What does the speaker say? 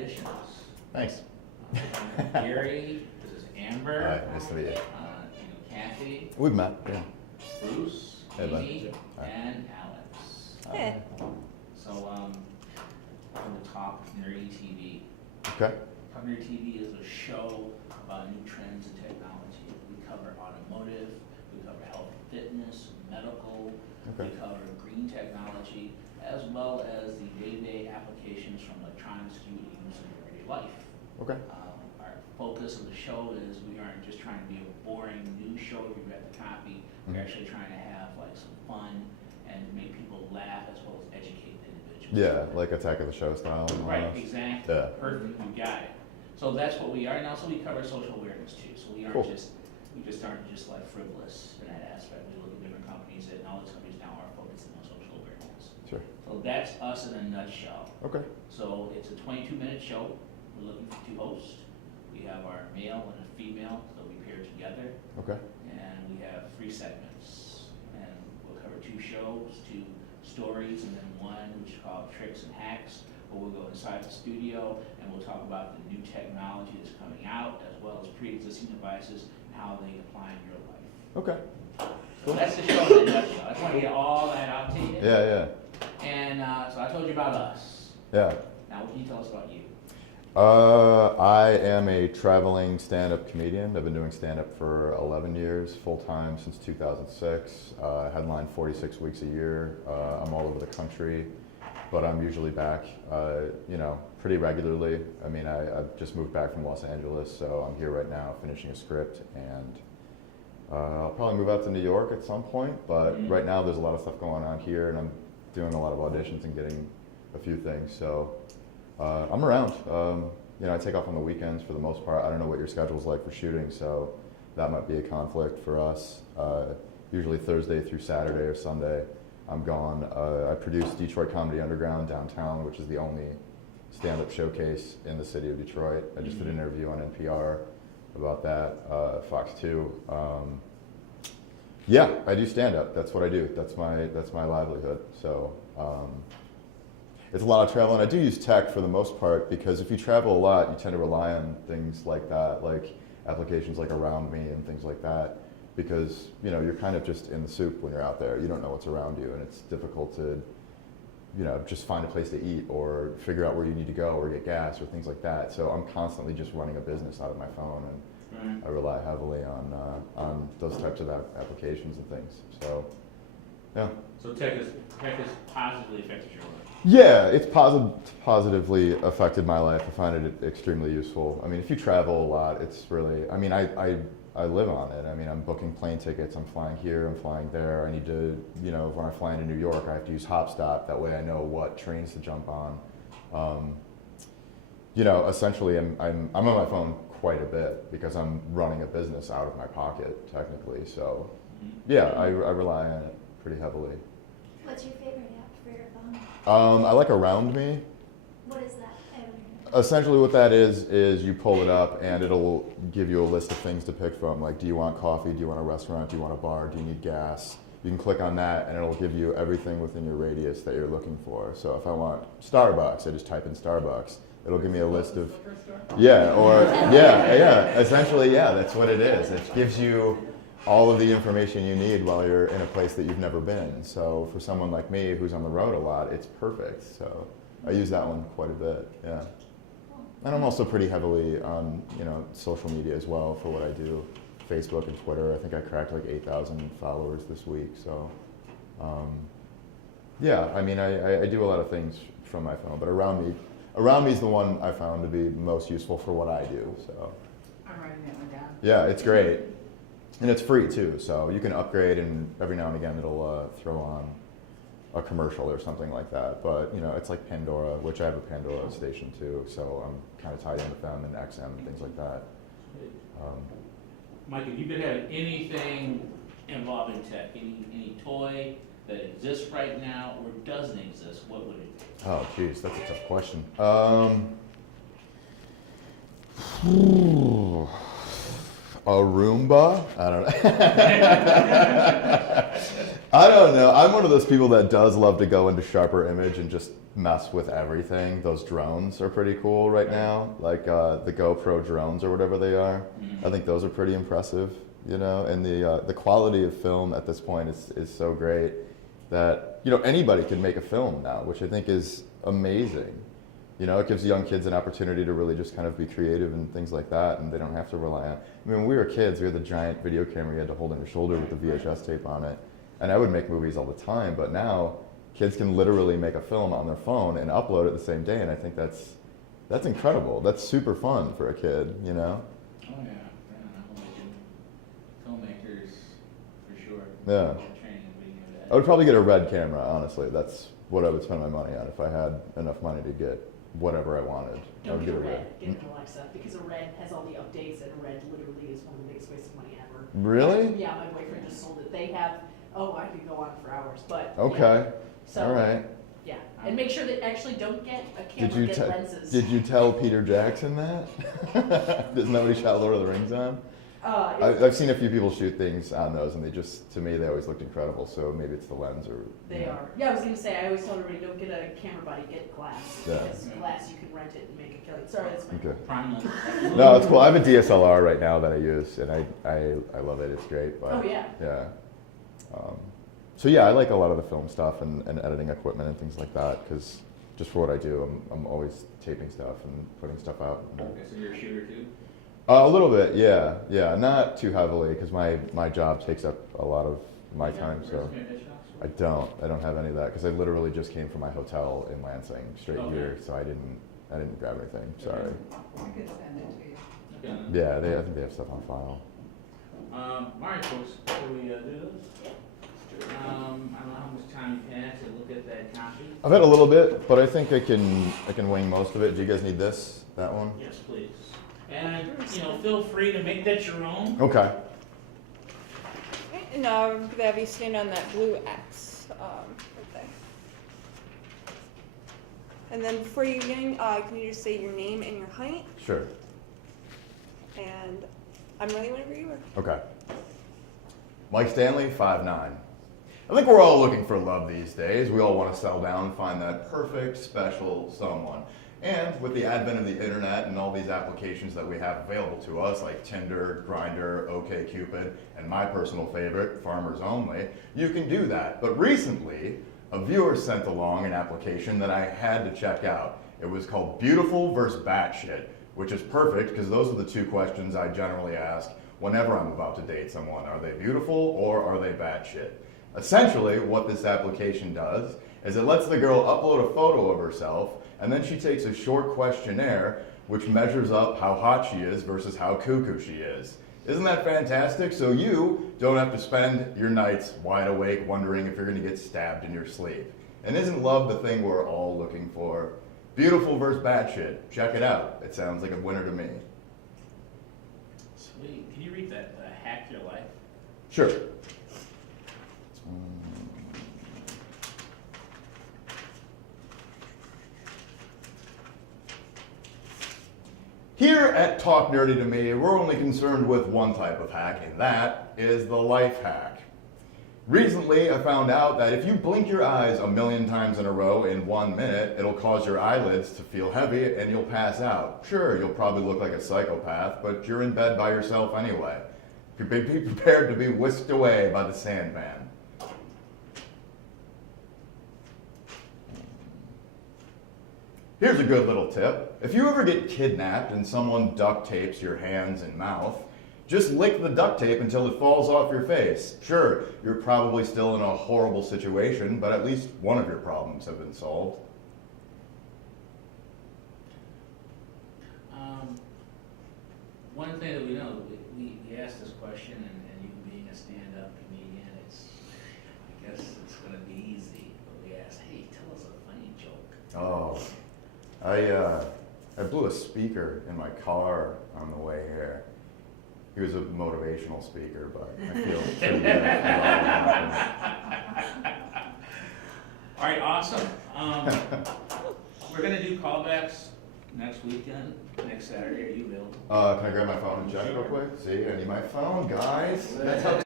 auditions. Thanks. Gary, this is Amber. Hi, nice to meet you. Kathy, We've met, yeah. Bruce, Hey, bud. Amy, Hi. and Alex. Hey. So, from the Talk Nerdy TV. Okay. Talk Nerdy TV is a show about new trends in technology. We cover automotive, we cover health and fitness, medical, Okay. we cover green technology, as well as the day-to-day applications from electronics you would use in your everyday life. Okay. Our focus of the show is we aren't just trying to be a boring news show if you read the copy. We're Mhm. actually trying to have like some fun and make people laugh as well as educate the individuals. Yeah, like Attack of the Show style. Right, almost. exactly. Yeah. Perfect, you got it. So that's what we are, and also we cover social awareness too. So we aren't Cool. we just aren't just like frivolous in that aspect. We look at different companies and all these companies now are focusing on social awareness. Sure. So that's us in a nutshell. Okay. So it's a 22-minute show. We're looking for 2 hosts. We have our male and a female that we pair together, Okay. and we have 3 segments. And we'll cover 2 shows, 2 stories, and then one which is called Tricks and Hacks, where we'll go inside the studio and we'll talk about the new technology that's coming out, as well as pre-existing devices and how they apply in your life. Okay. So that's the show in a nutshell. I just want to get all that out to you. Yeah, And so I told you about us. yeah. Now, what can you tell us about you? I am a traveling stand-up comedian. I've been doing stand-up for 11 years, full-time since 2006. Headline 46 weeks a year. I'm all over the country, but I'm usually back, pretty regularly. I mean, I've just moved back from Los Angeles, so I'm here right now finishing a script, and I'll probably move out to New York at some point, but right now there's a lot of stuff going on here, and I'm doing a lot of auditions and getting a few things, so I'm around. I take off on the weekends for the most part. I don't know what your schedule's like for shooting, so that might be a conflict for us. Usually Thursday through Saturday or Sunday, I'm gone. I produce Detroit Comedy Underground downtown, which is the only stand-up showcase in the city of Detroit. I just did an interview on NPR about that, Fox 2. Yeah, I do stand-up. That's what I do. That's my livelihood. So it's a lot of travel, and I do use tech for the most part, because if you travel a lot, you tend to rely on things like that, like applications like Around Me and things like that, because you're kind of just in the soup when you're out there. You don't know what's around you, and it's difficult to just find a place to eat or figure out where you need to go or get gas or things like that. So I'm constantly just running a business out of my phone, and I rely heavily on those types of applications and things. So, yeah. So tech has positively affected your life. Yeah, it's positively affected my life. I find it extremely useful. I mean, if you travel a lot, it's really, I live on it. I mean, I'm booking plane tickets, I'm flying here, I'm flying there. I need to, when I fly into New York, I have to use Hopstop. That way I know what trains to jump on. Essentially I'm on my phone quite a bit because I'm running a business out of my pocket, technically. So, yeah, I rely on it pretty heavily. What's your favorite app for your phone? I like Around Me. What is that? I haven't heard of it. Essentially what that is you pull it up and it'll give you a list of things to pick from, like do you want coffee, do you want a restaurant, do you want a bar, do you need gas? You can click on that and it'll give you everything within your radius that you're looking for. So if I want Starbucks, I just type in Starbucks. It'll give me a list of, essentially, that's what it is. It gives you all of the information you need while you're in a place that you've never been. So for someone like me who's on the road a lot, it's perfect. So I use that one quite a bit, yeah. And I'm also pretty heavily on, social media as well for what I do. Facebook and Twitter. I think I cracked like 8,000 followers this week. So, I do a lot of things from my phone. But Around Me is the one I found to be most useful for what I do. So, I'm writing that one down. yeah, it's great. And it's free too, so you can upgrade, and every now and again it'll throw on a commercial or something like that. But it's like Pandora, which I have a Pandora station too, so I'm kind of tied in with them and XM and things like that. Mike, if you could have anything involving tech, any toy that exists right now or doesn't exist, what would it be? Oh, geez, that's a tough question. A Roomba? I don't know. I don't know. I'm one of those people that does love to go into Sharper Image and just mess with everything. Those drones are pretty cool right now, like the GoPro drones or whatever they are. I think those are pretty impressive, you know. And the quality of film at this point is so great that anybody can make a film now, which I think is amazing. You know, it gives young kids an opportunity to really just kind of be creative and things like that, and they don't have to rely on. I mean, when we were kids, we had the giant video camera you had to hold on your shoulder with the VHS tape on it. And I would make movies all the time, but now kids can literally make a film on their phone and upload it the same day, and I think that's incredible. That's super fun for a kid, you know? Oh, yeah. Filmmakers, for sure. Yeah. Training and being able to I would probably get a red camera, honestly. That's what I would spend my money on if I had enough money to get whatever I wanted. I Don't would get get a a red, red. get an Alexa, because a red has all the updates, and a red literally is one of the biggest wastes of money ever. Really? Yeah, my boyfriend just sold it. They have, I could go on for hours, but. yeah. Okay. So, All right. yeah, and make sure that actually don't get a Did camera, you, get lenses. did you tell Peter Jackson that? Does nobody shot Lord of the Rings on? I've seen a few people shoot things on those, and to me, they always looked incredible. So maybe it's the lens, or They are. Yeah, I was gonna say, I always tell everybody, don't get a camera body, get glass. Yeah. Because glass, you can rent it and make a killing. Sorry, that's my. Okay. Prime. No, it's cool. I have a DSLR right now that I use, and I love it. It's great. But Oh, yeah. yeah. So yeah, I like a lot of the film stuff and editing equipment and things like that because just for what I do, I'm always taping stuff and putting stuff out. Okay, so you're a shooter too? A little bit, yeah, not too heavily because my job takes up a lot of my time. So I don't have any of that because I literally just came from my hotel in Lansing straight Okay. here, so I didn't grab anything. Sorry. I could send it to you. Okay. Yeah, I think they have stuff on file. All right, folks, shall we do this? I don't know how much time you had to look at that copy. I've had a little bit, but I think I can wing most of it. Do you guys need this? That one? Yes, please. And, feel free to make that your own. Okay. Okay, and now I'm gonna have you stand on that blue X, right there. And then before you begin, can you just say your name and your height? Sure. And I'm ready whenever you are. Okay. Mike Stanley, 5'9". I think we're all looking for love these days. We all want to settle down and find that perfect, special someone. And with the advent of the internet and all these applications that we have available to us, like Tinder, Grindr, OkCupid, and my personal favorite, Farmers Only, you can do that. But recently, a viewer sent along an application that I had to check out. It was called Beautiful versus Batshit, which is perfect because those are the two questions I generally ask whenever I'm about to date someone. Are they beautiful or are they batshit? Essentially, what this application does is it lets the girl upload a photo of herself, and then she takes a short questionnaire which measures up how hot she is versus how cuckoo she is. Isn't that fantastic? So you don't have to spend your nights wide awake wondering if you're going to get stabbed in your sleep. And isn't love the thing we're all looking for? Beautiful versus batshit. Check it out. It sounds like a winner to me. Sweet. Can you read that? Hack Your Life? Sure. Here at Talk Nerdy to Me, we're only concerned with one type of hack, and that is the life hack. Recently, I found out that if you blink your eyes 1,000,000 times in a row in 1 minute, it'll cause your eyelids to feel heavy and you'll pass out. Sure, you'll probably look like a psychopath, but you're in bed by yourself anyway. Be prepared to be whisked away by the Sandman. Here's a good little tip. If you ever get kidnapped and someone duct tapes your hands and mouth, just lick the duct tape until it falls off your face. Sure, you're probably still in a horrible situation, but at least one of your problems have been solved. One thing that we know, we asked this question, and you being a stand-up comedian, I guess it's going to be easy. But we asked, hey, tell us a funny joke. Oh, I blew a speaker in my car on the way here. He was a motivational speaker, but I feel pretty good about it. All right, awesome. We're going to do callbacks next weekend, next Saturday. Are you available? Can I grab my phone and check real quick? See, I need my phone, guys. That's how